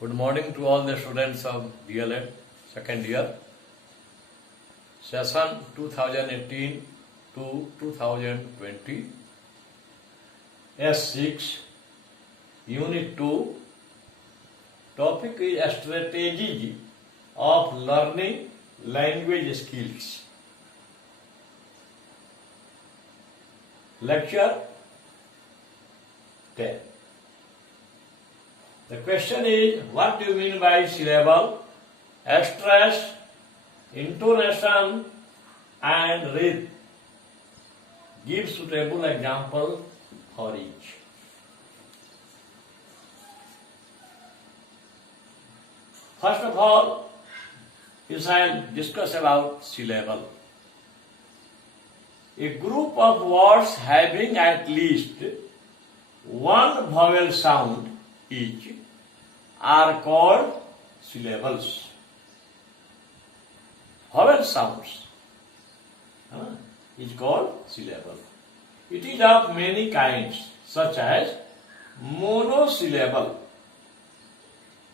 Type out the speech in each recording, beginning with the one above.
Good morning to all the students of DLED second year, session 2018 to 2020, S6, Unit 2. Topic is strategy of learning language skills. Lecture 10. The question is, what do you mean by syllable, stress, intonation and rhythm? Give suitable example for each. First of all, you shall discuss about syllable. A group of words having at least one vowel sound each are called syllables. Vowel sounds is called syllable. It is of many kinds, such as monosyllable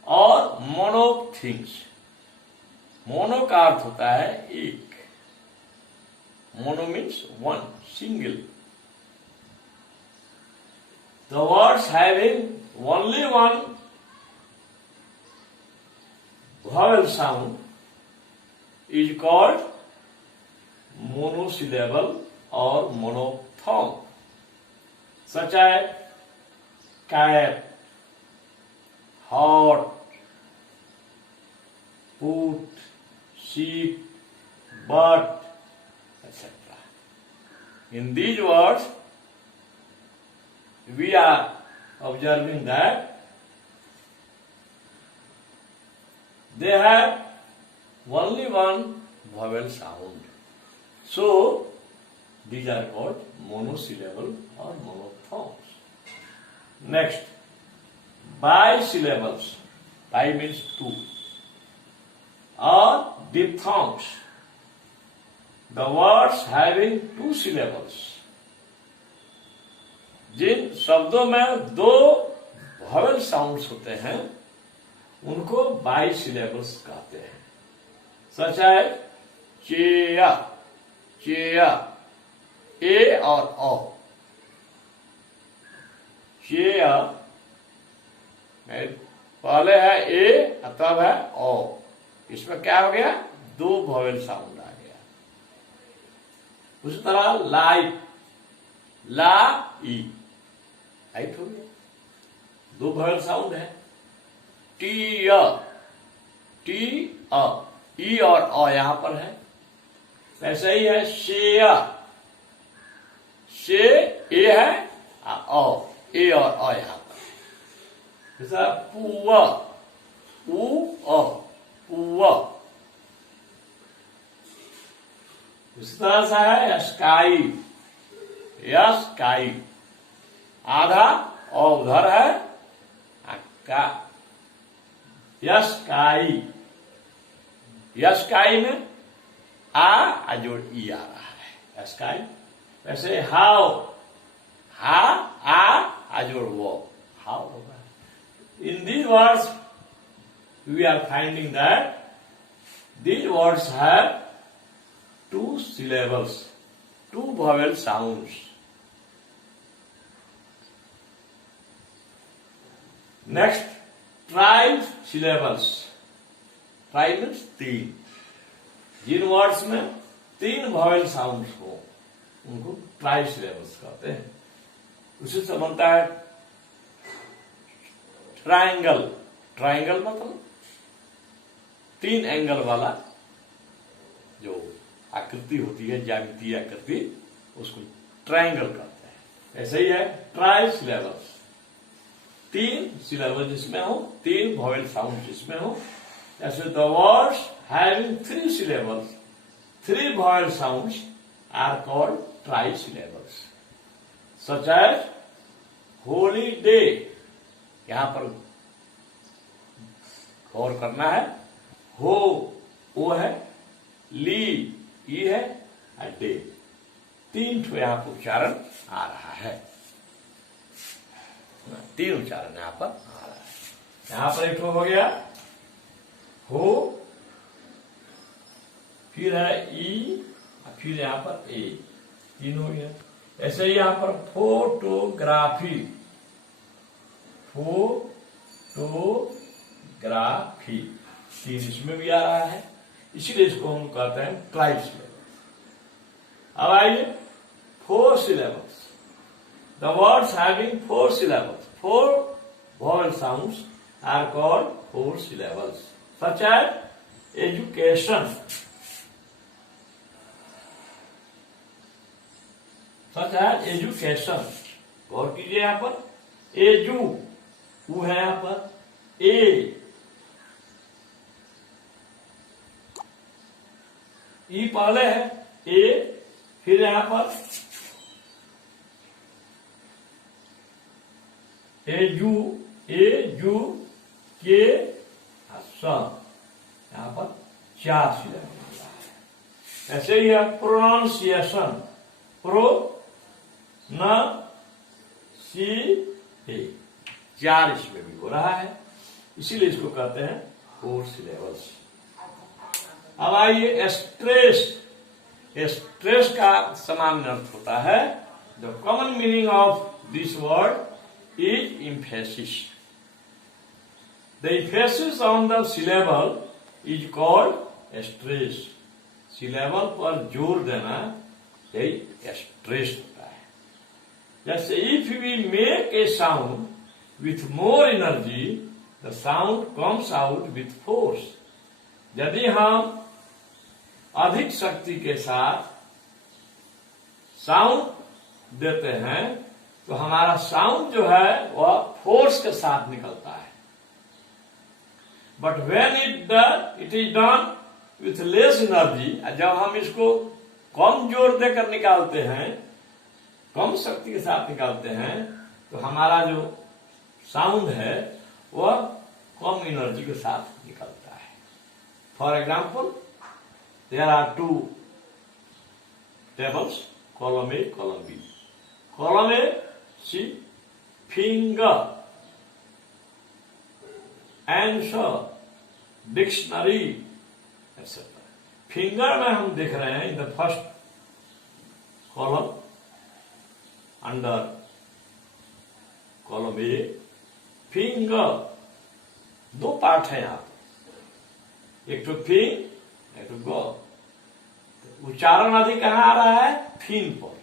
और मोनोथिंग्स. Mono का अर्थ होता है एक, mono means one, single. The words having only one vowel sound is called monosyllable or monophthong, such as cat, hot, put, sheep, but, etc. In these words, we are observing that they have only one vowel sound. So, these are called monosyllable or monophthongs. Next, bisyllables. Bi means two. Or diphthongs. The words having two syllables. जिन शब्दों में दो vowel sounds होते हैं उनको bisyllables कहते हैं. Such as चेया, चेया, ए और ओ. चेया पहले है ए तब है ओ. इसमें क्या हो गया? दो vowel साउंड आ गया. उसी तरह लाइट, ला ई, लाइट हो गया, दो vowel साउंड है. टी अ, टी अ, ई और अ यहां पर है. वैसे ही है शेया, शे ए है, अ ए और अ यहां पर. जैसा पुआ, उ अ, पुआ. इस तरह से है स्काई, स्काई. आधा और उधर है का, स्काई. स्काई में आ जोड़ ई आ रहा है, स्काई. वैसे हाउ, हा आ जोड़ वो, हाउ होगा. In these words, we are finding that these words have two syllables, two vowel sounds. Next, trisyllables. Tri means तीन. जिन वर्ड्स में तीन vowel sounds हो उनको trisyllables कहते हैं. उसी से बनता है ट्रायंगल. ट्रायंगल मतलब तीन एंगल वाला जो आकृति होती है, ज्यामितीय आकृति, उसको ट्रायंगल कहते हैं. ऐसे ही है ट्राइसिलेबल्स. तीन सिलेबल जिसमें हो, तीन vowel साउंड जिसमें हो. ऐसे the words having three syllables, three vowel sounds are called trisyllables. Such as holiday. यहां पर गौर करना है. हो, ओ है, ली, ई है, डे. तीन ठो यहां पर उच्चारण आ रहा है. तीन उच्चारण यहां पर आ रहा है. यहां पर एक हो गया हो, फिर है ई, फिर यहां पर ए, तीन हो गया। ऐसे ही यहां पर फोटोग्राफी, फोटोग्राफी, तीन इसमें भी आ रहा है, इसीलिए इसको हम कहते हैं ट्राइब सिलेबस। अब आइए 4 syllables। The words having 4 syllables, 4 vowel sounds are called 4 syllables, such as education, गौर कीजिए यहां पर एजू, ऊ है यहां पर ए, ई पहले है ए, फिर यहां पर एजू, एजू के स, यहां पर 4 सिलेबल है। ऐसे ही है प्रोनाउंसिएशन, प्रो न सी ए, 4 इसमें भी हो रहा है, इसीलिए इसको कहते हैं 4 syllables। अब आइए स्ट्रेस। स्ट्रेस का सामान्य अर्थ होता है, the common meaning of this word is emphasis। The emphasis on the syllable is called stress. Syllable पर जोर देना यही स्ट्रेस होता है। जैसे if we make a sound with more energy, the sound comes out with force. यदि हम अधिक शक्ति के साथ साउंड देते हैं तो हमारा साउंड जो है वह फोर्स के साथ निकलता है। But when it is done with less energy, जब हम इसको कम जोर देकर निकालते हैं, कम शक्ति के साथ निकालते हैं, तो हमारा जो साउंड है वह कम एनर्जी के साथ निकलता है। For example, there are 2 tables, column A, column B. Column A, see finger, answer, dictionary etcetera. Finger में हम देख रहे हैं in the first column under column A, finger, 2 part है यहां पर, एक तो फिंग, एक तो गो। उच्चारण अधिक कहां आ रहा है? फिन पर।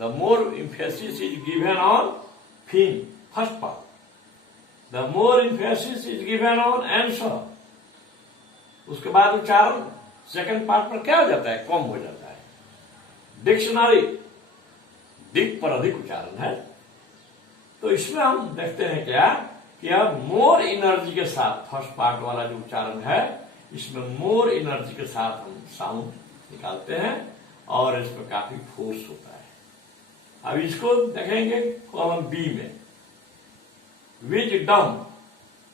The more emphasis is given on fin, first part. The more emphasis is given on answer. उसके बाद उच्चारण सेकंड पार्ट पर क्या हो जाता है? कम हो जाता है। डिक्शनरी, डिक पर अधिक उच्चारण है, तो इसमें हम देखते हैं क्या कि अब मोर एनर्जी के साथ फर्स्ट पार्ट वाला जो उच्चारण है, इसमें मोर एनर्जी के साथ हम साउंड निकालते हैं और इस पर काफी फोर्स होता है। अब इसको देखेंगे कॉलम बी में, विच डम,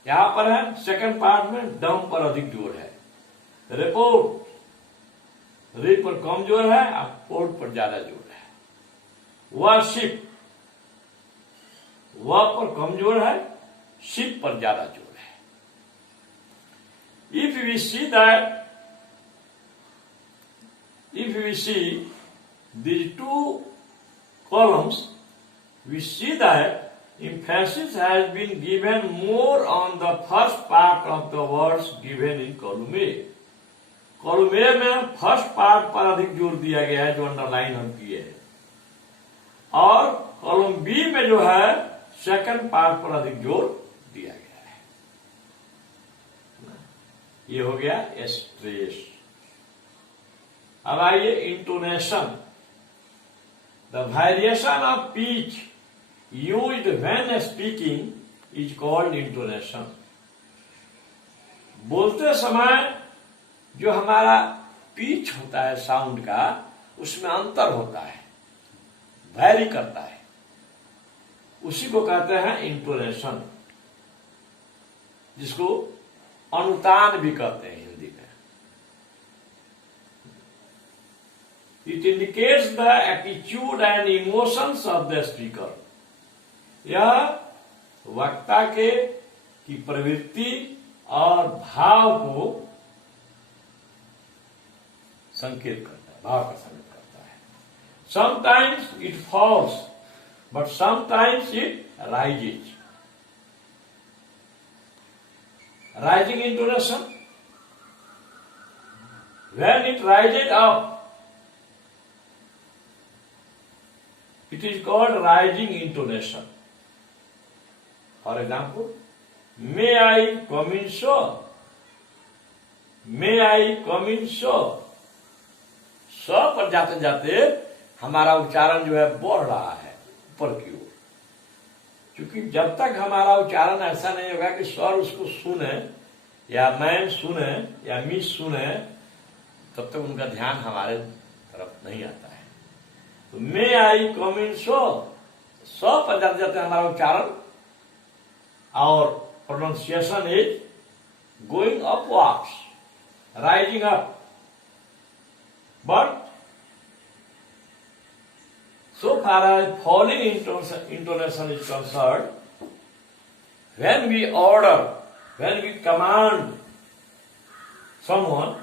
यहां पर है सेकंड पार्ट में डम पर अधिक जोर है। रिपोर्ट, रे पर कम जोर है, अब पोर्ट पर ज्यादा जोर है। वर्शिप, व पर कम जोर है, शिप पर ज्यादा जोर है। If we see these 2 columns, we see that emphasis has been given more on the first part of the words given in column A। Column A में फर्स्ट पार्ट पर अधिक जोर दिया गया है, जो अंडरलाइन हम किए हैं, और कॉलम बी में जो है सेकंड पार्ट पर अधिक जोर दिया गया है। ये हो गया स्ट्रेस। अब आइए intonation. The variation of pitch used when speaking is called intonation. बोलते समय जो हमारा पिच होता है साउंड का, उसमें अंतर होता है, वैरी करता है, उसी को कहते हैं इंटोनेशन, जिसको अनुतान भी कहते हैं हिंदी में। It indicates the attitude and emotions of the speaker. यह वक्ता के की प्रवृत्ति और भाव को संकेत करता है, भाव का संकेत करता है। Sometimes it falls but sometimes it rises. Rising intonation, when it rises up, it is called rising intonation. For example, may I come in, sir? May I come in, sir? स पर जाते जाते हमारा उच्चारण जो है बढ़ रहा है ऊपर की ओर, क्योंकि जब तक हमारा उच्चारण ऐसा नहीं होगा कि स्वर उसको सुने या मैम सुने या मिस सुने, तब तक उनका ध्यान हमारे तरफ नहीं आता है। तो मे आई कम इन, सो पर जाते जाते हमारा उच्चारण और pronunciation is going upwards, rising up. But so far as falling intonation is concerned, when we order, when we command someone,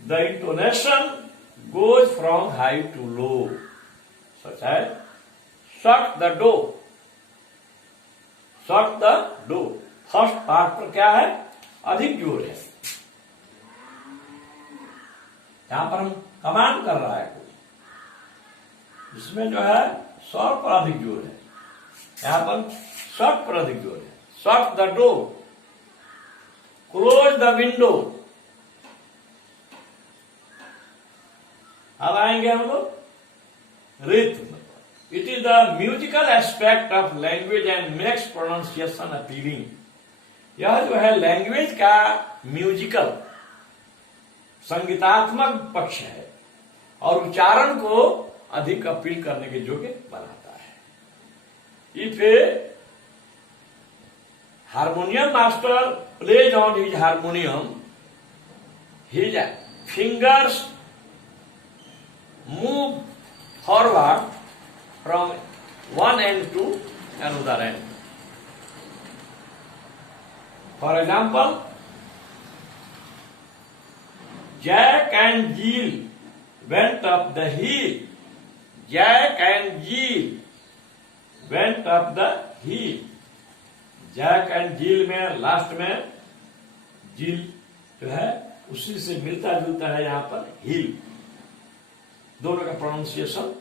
the intonation goes from high to low, such as shut the door, shut the door। First part पर क्या है, अधिक जोर है। यहां पर हम command कर रहा है कोई, इसमें जो है स्वर पर अधिक जोर है, यहां पर शट पर अधिक जोर है। Shut the door, close the window. अब आएंगे हम लोग rhythm. It is the musical aspect of language and makes pronunciation appealing. यह जो है लैंग्वेज का म्यूजिकल संगीतात्मक पक्ष है और उच्चारण को अधिक अपील करने के योग्य बनाता है। If a harmonium master plays on his harmonium, his fingers move forward from one end to another end. For example, Jack and Jill went up the hill. Jack and Jill went up the hill. Jack and Jill में last में Jill जो है उसी से मिलता जुलता है यहां पर hill। दोनों का प्रोनाउंसिएशन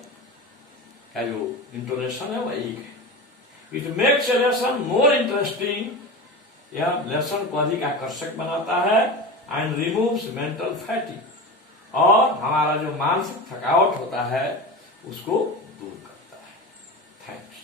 का जो इंटोनेशन है वह एक है। It makes a lesson more interesting. यह लेसन को अधिक आकर्षक बनाता है एंड रिमूव्स मेंटल फैटिग। और हमारा जो मानसिक थकावट होता है उसको दूर करता है। थैंक्स।